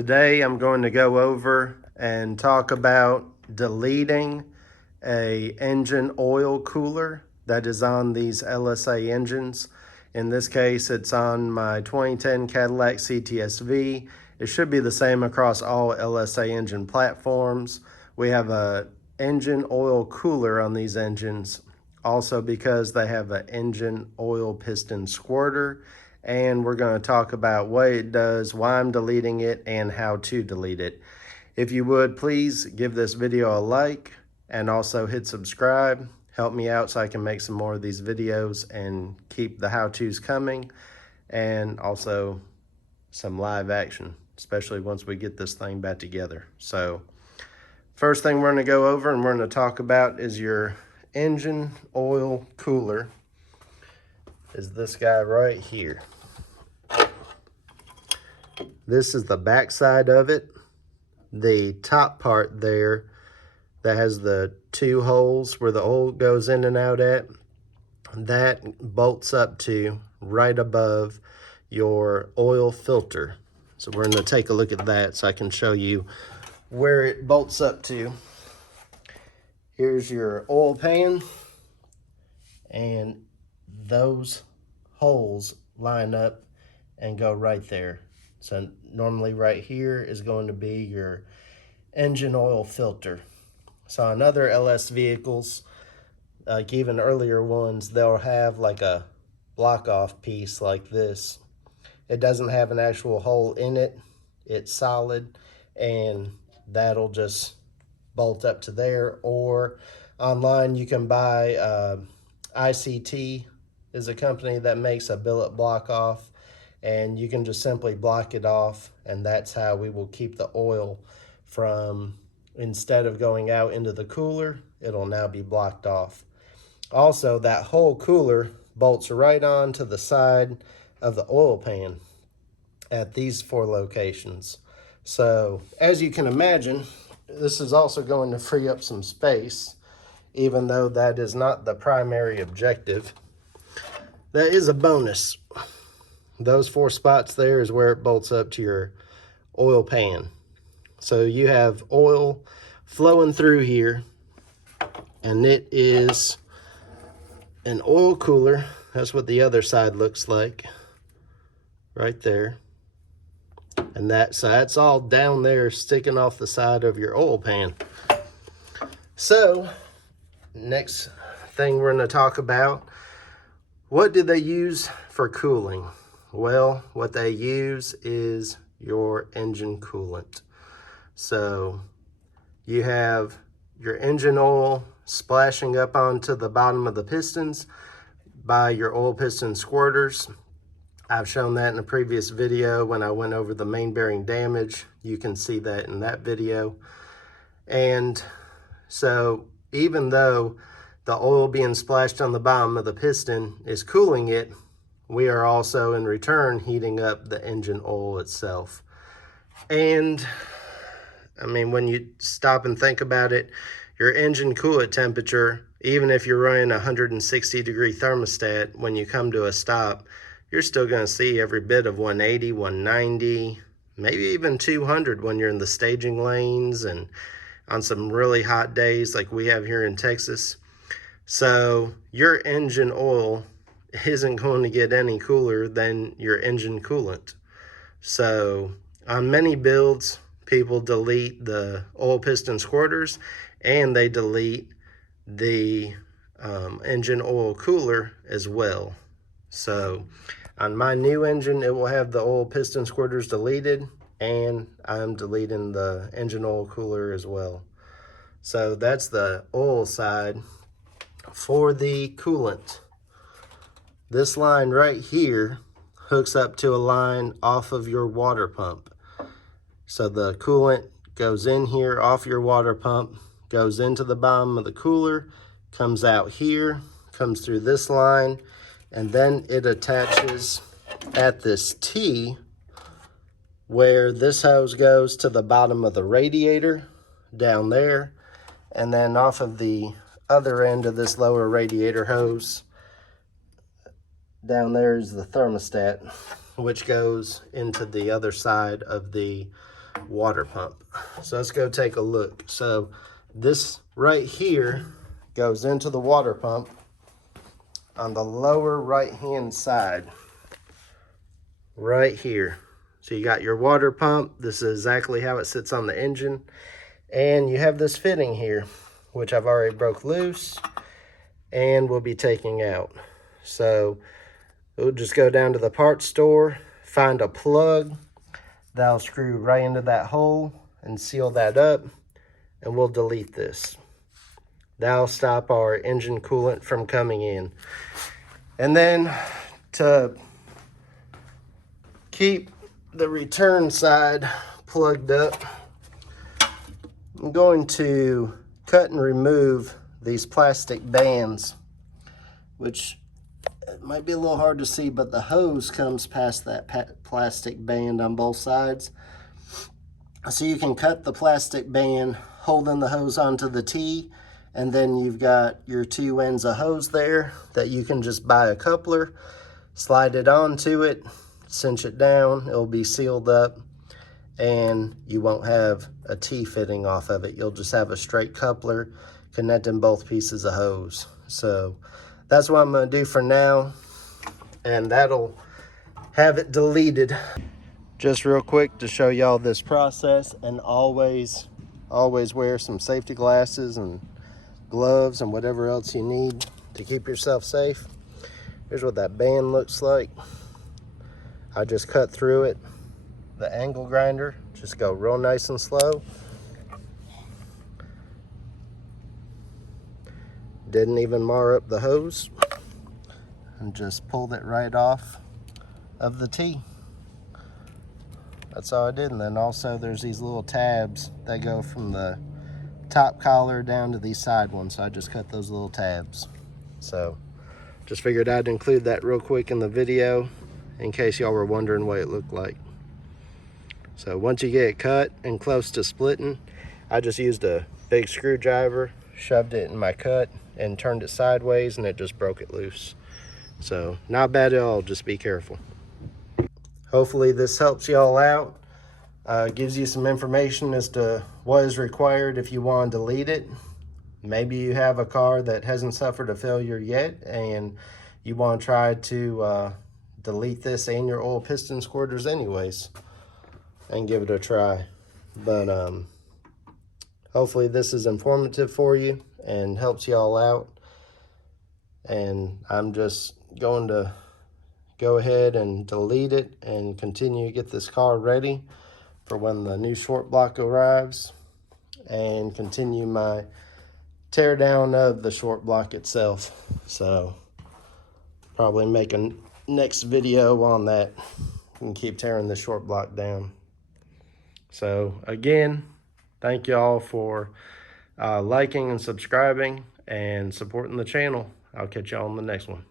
Today I'm going to go over and talk about deleting a engine oil cooler that is on these LSA engines. In this case, it's on my 2010 Cadillac CTS-V. It should be the same across all LSA engine platforms. We have a engine oil cooler on these engines, also because they have an engine oil piston squirter. And we're going to talk about what it does, why I'm deleting it, and how to delete it. If you would, please give this video a like and also hit subscribe. Help me out so I can make some more of these videos and keep the how-tos coming, and also some live action, especially once we get this thing back together. So first thing we're going to go over and we're going to talk about is your engine oil cooler. Is this guy right here. This is the back side of it. The top part there that has the two holes where the oil goes in and out at, that bolts up to right above your oil filter. So we're going to take a look at that so I can show you where it bolts up to. Here's your oil pan, and those holes line up and go right there. So normally right here is going to be your engine oil filter. So on other LS vehicles, like even earlier ones, they'll have like a block off piece like this. It doesn't have an actual hole in it. It's solid, and that'll just bolt up to there. Or online you can buy ICT is a company that makes a billet block off, and you can just simply block it off, and that's how we will keep the oil from, instead of going out into the cooler, it'll now be blocked off. Also, that whole cooler bolts right on to the side of the oil pan at these 4 locations. So as you can imagine, this is also going to free up some space, even though that is not the primary objective. That is a bonus. Those 4 spots there is where it bolts up to your oil pan. So you have oil flowing through here, and it is an oil cooler. That's what the other side looks like right there. And that's all down there sticking off the side of your oil pan. So next thing we're going to talk about, what do they use for cooling? Well, what they use is your engine coolant. So you have your engine oil splashing up onto the bottom of the pistons by your oil piston squirters. I've shown that in a previous video when I went over the main bearing damage. You can see that in that video. And so even though the oil being splashed on the bottom of the piston is cooling it, we are also in return heating up the engine oil itself. And I mean, when you stop and think about it, your engine coolant temperature, even if you're running a 160-degree thermostat, when you come to a stop, you're still going to see every bit of 180, 190, maybe even 200 when you're in the staging lanes and on some really hot days like we have here in Texas. So your engine oil isn't going to get any cooler than your engine coolant. So on many builds, people delete the oil piston squirters, and they delete the engine oil cooler as well. So on my new engine, it will have the oil piston squirters deleted, and I'm deleting the engine oil cooler as well. So that's the oil side. For the coolant, this line right here hooks up to a line off of your water pump. So the coolant goes in here off your water pump, goes into the bottom of the cooler, comes out here, comes through this line, and then it attaches at this T where this hose goes to the bottom of the radiator down there, and then off of the other end of this lower radiator hose down there is the thermostat, which goes into the other side of the water pump. So let's go take a look. So this right here goes into the water pump on the lower right hand side, right here. So you got your water pump. This is exactly how it sits on the engine. And you have this fitting here, which I've already broke loose and we'll be taking out. So we'll just go down to the parts store, find a plug that'll screw right into that hole and seal that up, and we'll delete this. That'll stop our engine coolant from coming in. And then to keep the return side plugged up, I'm going to cut and remove these plastic bands, which it might be a little hard to see, but the hose comes past that plastic band on both sides. So you can cut the plastic band holding the hose onto the T, and then you've got your two ends of hose there that you can just buy a coupler, slide it onto it, cinch it down, it'll be sealed up, and you won't have a T fitting off of it. You'll just have a straight coupler connecting both pieces of hose. So that's what I'm going to do for now, and that'll have it deleted. Just real quick to show y'all this process, and always wear some safety glasses and gloves and whatever else you need to keep yourself safe. Here's what that band looks like. I just cut through it. The angle grinder, just go real nice and slow. Didn't even mar up the hose, and just pulled it right off of the T. That's all I did. And then also there's these little tabs that go from the top collar down to these side ones, so I just cut those little tabs. So just figured I'd include that real quick in the video in case y'all were wondering what it looked like. So once you get it cut and close to splitting, I just used a big screwdriver, shoved it in my cut and turned it sideways, and it just broke it loose. So not bad at all, just be careful. Hopefully this helps y'all out, gives you some information as to what is required if you want to delete it. Maybe you have a car that hasn't suffered a failure yet and you want to try to delete this and your oil piston squirters anyways and give it a try. But hopefully this is informative for you and helps y'all out. And I'm just going to go ahead and delete it and continue to get this car ready for when the new short block arrives, and continue my tear down of the short block itself. So probably make a next video on that and keep tearing the short block down. So again, thank y'all for liking and subscribing and supporting the channel. I'll catch y'all on the next one.